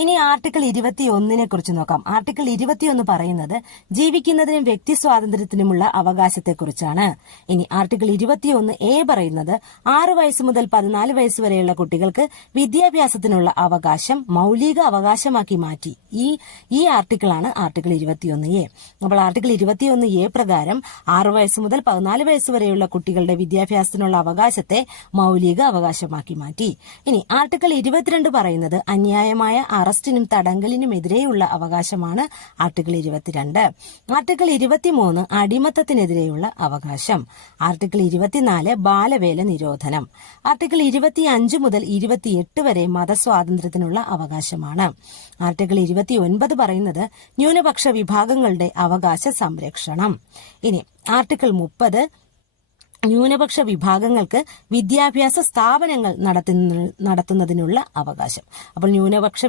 ഇനി ആർട്ടിക്കിൾ 21 കുറിച്ച് നോക്കാം. ആർട്ടിക്കിൾ 21 പറയുന്നത് ജീവിക്കുന്നതിനും വ്യക്തി സ്വാതന്ത്ര്യത്തിനുമുള്ള അവകാശത്തെക്കുറിച്ചാണ്. ഇനി ആർട്ടിക്കിൾ 21A പറയുന്നത് 6 വയസ്സ് മുതൽ 14 വയസ്സ് വരെയുള്ള കുട്ടികൾക്ക് വിദ്യാഭ്യാസത്തിനുള്ള അവകാശം മൗലിക അവകാശമാക്കി മാറ്റി. ഈ ആർട്ടിക്കിളാണ് ആർട്ടിക്കിൾ 21A. അപ്പോൾ ആർട്ടിക്കിൾ 21A പ്രകാരം 6 വയസ്സ് മുതൽ 14 വയസ്സ് വരെയുള്ള കുട്ടികളുടെ വിദ്യാഭ്യാസത്തിനുള്ള അവകാശത്തെ മൗലിക അവകാശമാക്കി മാറ്റി. ഇനി ആർട്ടിക്കിൾ 22 പറയുന്നത് അന്യായമായ അറസ്റ്റിനും തടങ്കലിനുമെതിരെയുള്ള അവകാശമാണ് ആർട്ടിക്കിൾ 22. ആർട്ടിക്കിൾ 23 അടിമത്തത്തിനെതിരെയുള്ള അവകാശം. ആർട്ടിക്കിൾ 24 ബാലവേല നിരോധനം. ആർട്ടിക്കിൾ 25 മുതൽ 28 വരെ മതസ്വാതന്ത്ര്യത്തിനുള്ള അവകാശമാണ്. ആർട്ടിക്കിൾ 29 പറയുന്നത് ന്യൂനപക്ഷ വിഭാഗങ്ങളുടെ അവകാശ സംരക്ഷണം. ഇനി ആർട്ടിക്കിൾ 30 ന്യൂനപക്ഷ വിഭാഗങ്ങൾക്ക് വിദ്യാഭ്യാസ സ്ഥാപനങ്ങൾ നടത്തുന്നതിനുള്ള അവകാശം. അപ്പോൾ ന്യൂനപക്ഷ